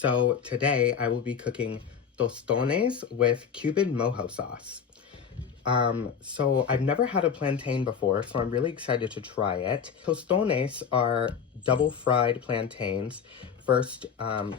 So today I will be cooking tostones with Cuban mojo sauce. So I've never had a plantain before, so I'm really excited to try it. Tostones are double fried plantains. First,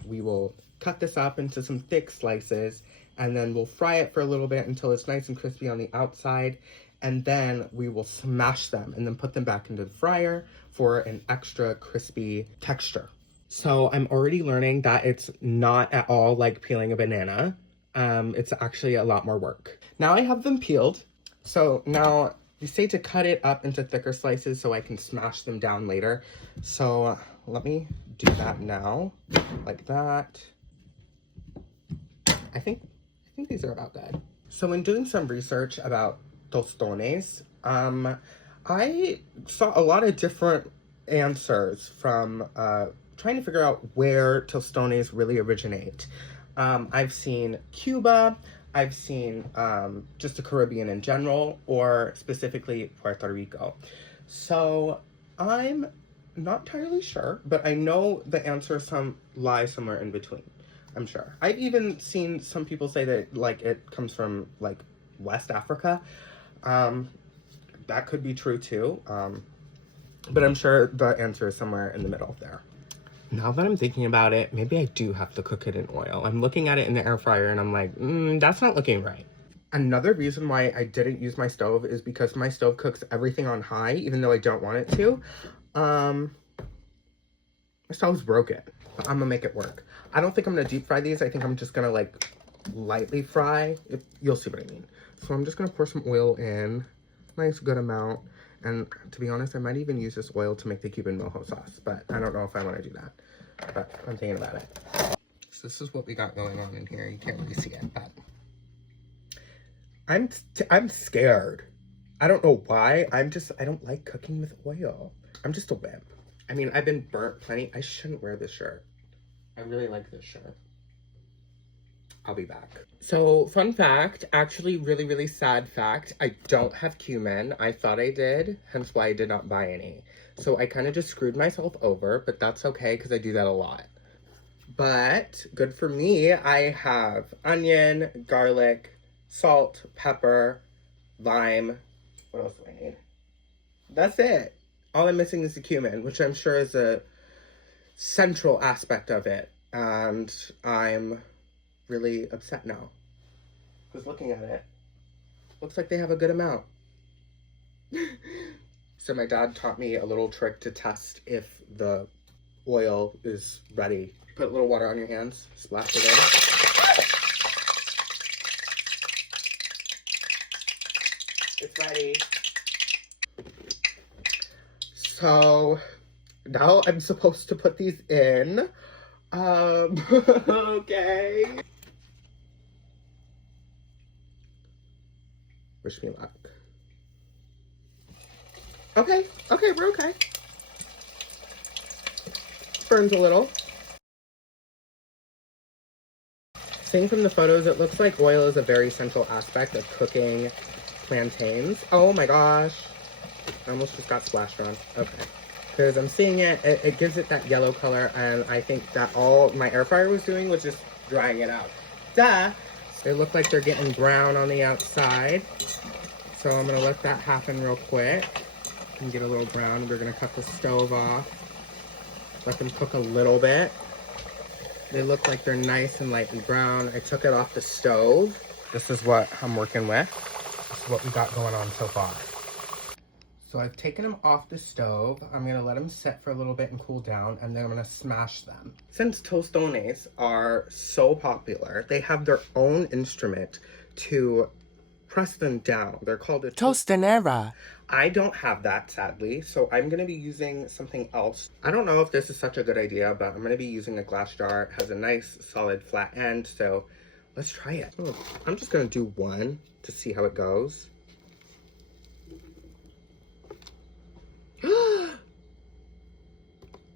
we will cut this up into some thick slices, and then we'll fry it for a little bit until it's nice and crispy on the outside. And then we will smash them and then put them back into the fryer for an extra crispy texture. So I'm already learning that it's not at all like peeling a banana. It's actually a lot more work. Now I have them peeled. So now they say to cut it up into thicker slices so I can smash them down later. So let me do that now, like that. I think these are about good. So in doing some research about tostones, I saw a lot of different answers from trying to figure out where tostones really originate. I've seen Cuba, I've seen just the Caribbean in general, or specifically Puerto Rico. So I'm not entirely sure, but I know the answer lies somewhere in between. I'm sure. I've even seen some people say that like it comes from like West Africa. That could be true too. But I'm sure the answer is somewhere in the middle there. Now that I'm thinking about it, maybe I do have to cook it in oil. I'm looking at it in the air fryer and I'm like, that's not looking right. Another reason why I didn't use my stove is because my stove cooks everything on high, even though I don't want it to. My stove's broken, but I'm gonna make it work. I don't think I'm gonna deep fry these. I think I'm just gonna like lightly fry. You'll see what I mean. So I'm just gonna pour some oil in, nice good amount. And to be honest, I might even use this oil to make the Cuban mojo sauce, but I don't know if I want to do that. But I'm thinking about it. So this is what we got going on in here. You can't really see it, but I'm scared. I don't know why. I don't like cooking with oil. I'm just a wimp. I mean, I've been burnt plenty. I shouldn't wear this shirt. I really like this shirt. I'll be back. So, fun fact, actually really, really sad fact, I don't have cumin. I thought I did, hence why I did not buy any. So I kind of just screwed myself over, but that's okay because I do that a lot. But, good for me, I have onion, garlic, salt, pepper, lime. What else do I need? That's it. All I'm missing is the cumin, which I'm sure is a central aspect of it. And I'm really upset now. Because looking at it, looks like they have a good amount. So my dad taught me a little trick to test if the oil is ready. Put a little water on your hands, splash it in. It's ready. So now I'm supposed to put these in. Okay. Wish me luck. Okay, we're okay. Burns a little. Seeing from the photos, it looks like oil is a very central aspect of cooking plantains. Oh my gosh. I almost just got splashed on. Okay. Because I'm seeing it gives it that yellow color, and I think that all my air fryer was doing was just drying it out. Duh! They look like they're getting brown on the outside. So I'm gonna let that happen real quick and get a little brown. We're gonna cut the stove off. Let them cook a little bit. They look like they're nice and light and brown. I took it off the stove. This is what I'm working with. This is what we got going on so far. So I've taken them off the stove. I'm gonna let them sit for a little bit and cool down, and then I'm gonna smash them. Since tostones are so popular, they have their own instrument to press them down. They're called a tostonera. I don't have that, sadly, so I'm gonna be using something else. I don't know if this is such a good idea, but I'm gonna be using a glass jar. It has a nice, solid, flat end, so let's try it. I'm just gonna do one to see how it goes.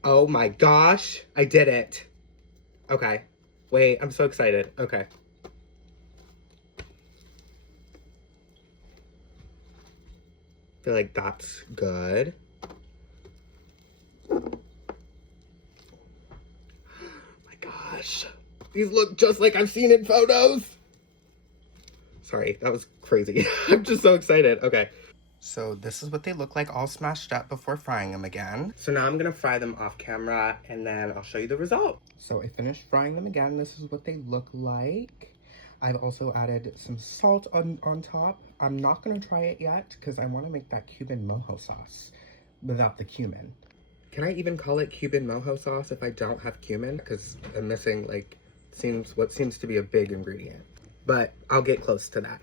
Oh my gosh, I did it. Okay, wait, I'm so excited. Okay. I feel like that's good. Oh my gosh. gosh. These look just like I've seen in photos. Sorry, that was crazy. I'm just so excited. Okay. So this is what they look like all smashed up before frying them again. So now I'm gonna fry them off camera and then I'll show you the result. So I finished frying them again. This is what they look like. I've also added some salt on top. I'm not gonna try it yet because I wanna make that Cuban mojo sauce without the cumin. Can I even call it Cuban mojo sauce if I don't have cumin? Because I'm missing like what seems to be a big ingredient. But I'll get close to that.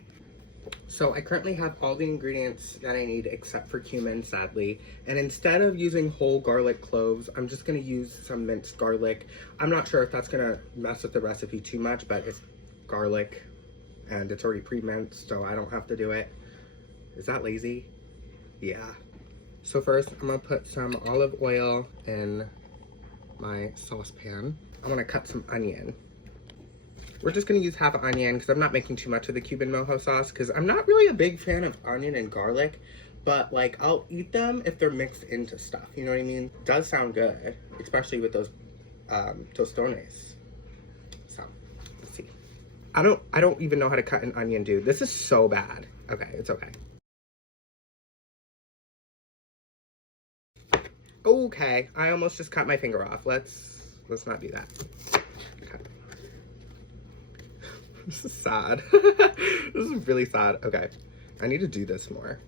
So I currently have all the ingredients that I need except for cumin, sadly. And instead of using whole garlic cloves, I'm just gonna use some minced garlic. I'm not sure if that's gonna mess with the recipe too much, but it's garlic and it's already pre-minced, so I don't have to do it. Is that lazy? Yeah. So first, I'm gonna put some olive oil in my saucepan. I wanna cut some onion. We're just gonna use half an onion because I'm not making too much of the Cuban mojo sauce because I'm not really a big fan of onion and garlic, but like I'll eat them if they're mixed into stuff, you know what I mean? It does sound good, especially with those tostones. So, let's see. I don't even know how to cut an onion, dude. This is so bad. Okay, it's okay. Okay, I almost just cut my finger off. Let's not do that. Okay. This is sad. This is really sad. Okay, I need to do this more.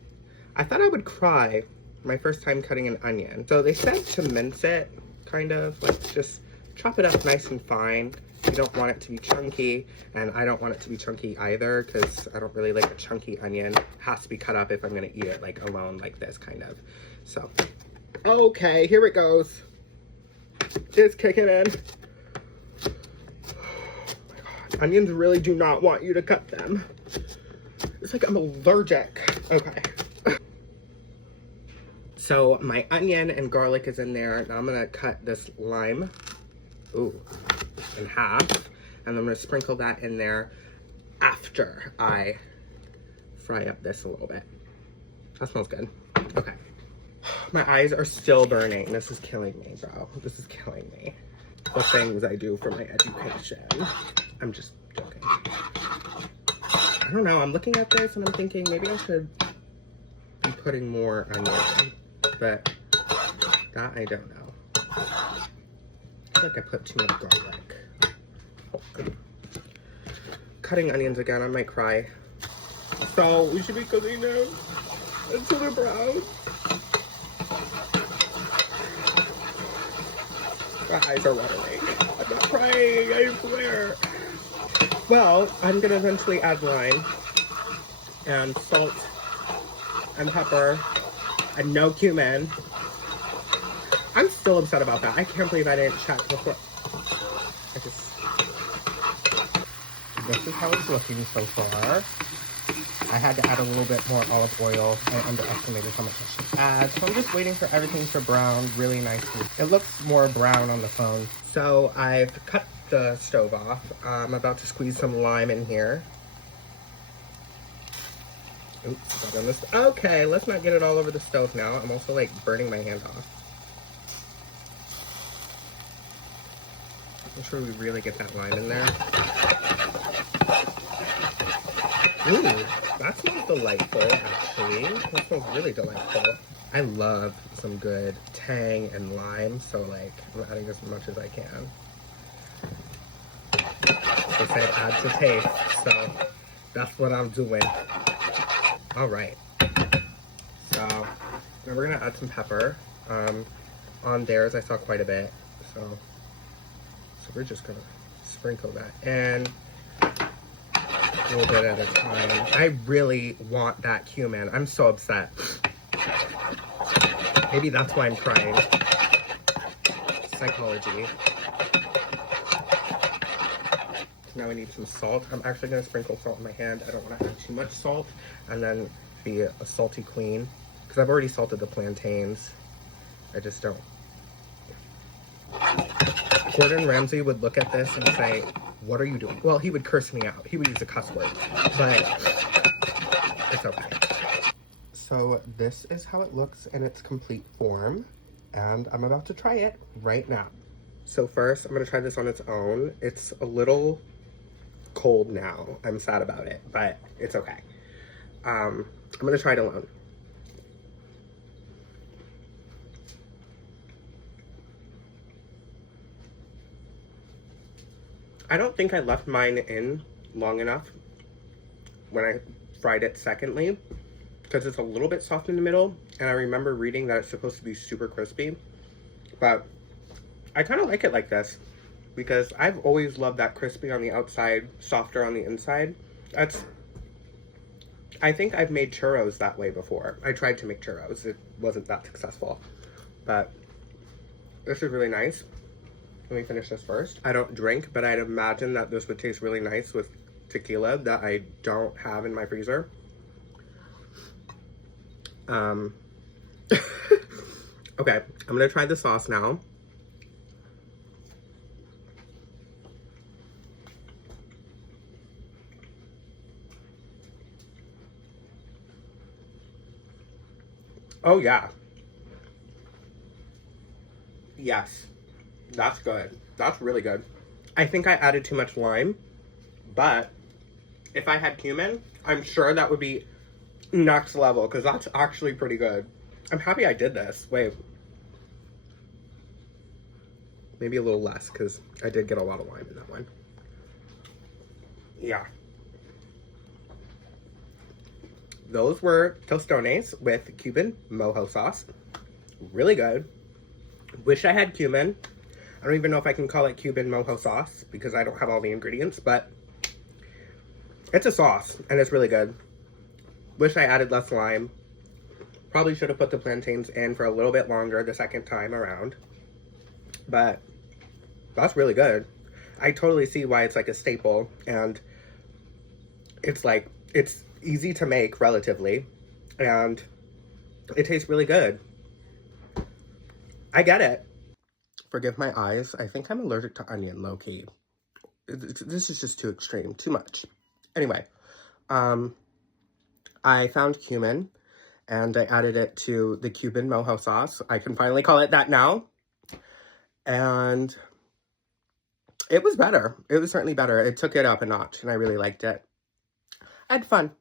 I thought I would cry my first time cutting an onion. So they said to mince it, kind of, like just chop it up nice and fine. You don't want it to be chunky, and I don't want it to be chunky either because I don't really like a chunky onion. It has to be cut up if I'm gonna eat it like alone like this, kind of. So, okay, here it goes. It's kicking in. Onions really do not want you to cut them. It's like I'm allergic. Okay. So my onion and garlic is in there. Now I'm gonna cut this lime, in half. And I'm gonna sprinkle that in there after I fry up this a little bit. That smells good. Okay. My eyes are still burning. This is killing me, bro. This is killing me. The things I do for my education. I'm just joking. I don't know, I'm looking at this and I'm thinking maybe I should be putting more onion, but that I don't know. I feel like I put too much garlic. Cutting onions again, I might cry. So we should be cooking them until they're brown. My eyes are watering. I'm not crying, I swear. Well, I'm gonna eventually add lime and salt and pepper and no cumin. I'm still upset about that. I can't believe I didn't check before. This is how it's looking so far. I had to add a little bit more olive oil. I underestimated how much I should add. So I'm just waiting for everything to brown really nicely. It looks more brown on the phone. So I've cut the stove off. I'm about to squeeze some lime in here. Oops, got on this. Okay, let's not get it all over the stove now. I'm also like burning my hand off. Make sure we really get that lime in there. Ooh, that smells delightful, actually. That smells really delightful. I love some good tang and lime, so like, I'm adding as much as I can. They said add to taste, so that's what I'm doing. All right. So, now we're gonna add some pepper. On theirs, I saw quite a bit, so we're just gonna sprinkle that in. A little bit at a time. I really want that cumin. I'm so upset. Maybe that's why I'm crying. Psychology. Now I need some salt. I'm actually going to sprinkle salt in my hand. I don't want to add too much salt and then be a salty queen. Because I've already salted the plantains. I just don't. Gordon Ramsay would look at this and say, what are you doing? Well, he would curse me out. He would use a cuss word, but it's okay. So this is how it looks in its complete form, and I'm about to try it right now. So first, I'm gonna try this on its own. It's a little cold now. I'm sad about it, but it's okay. I'm gonna try it alone. I don't think I left mine in long enough when I fried it secondly, because it's a little bit soft in the middle, and I remember reading that it's supposed to be super crispy, but I kind of like it like this, because I've always loved that crispy on the outside, softer on the inside. I think I've made churros that way before. I tried to make churros. It wasn't that successful, but this is really nice. Let me finish this first. I don't drink, but I'd imagine that this would taste really nice with tequila that I don't have in my freezer. Okay, I'm gonna try the sauce now. Oh yeah. Yes. That's good. That's really good. I think I added too much lime, but if I had cumin, I'm sure that would be next level, because that's actually pretty good. I'm happy I did this. Wait. Maybe a little less, because I did get a lot of lime in that one. Yeah. Those were tostones with Cuban mojo sauce. Really good. Wish I had cumin. I don't even know if I can call it Cuban mojo sauce because I don't have all the ingredients, but it's a sauce and it's really good. Wish I added less lime. Probably should have put the plantains in for a little bit longer the second time around, but that's really good. I totally see why it's like a staple, and it's like, it's easy to make relatively, and it tastes really good. I get it. Forgive my eyes. I think I'm allergic to onion, low-key. This is just too extreme, too much. Anyway, I found cumin, and I added it to the Cuban mojo sauce. I can finally call it that now. And it was better. It was certainly better. It took it up a notch, and I really liked it. I had fun.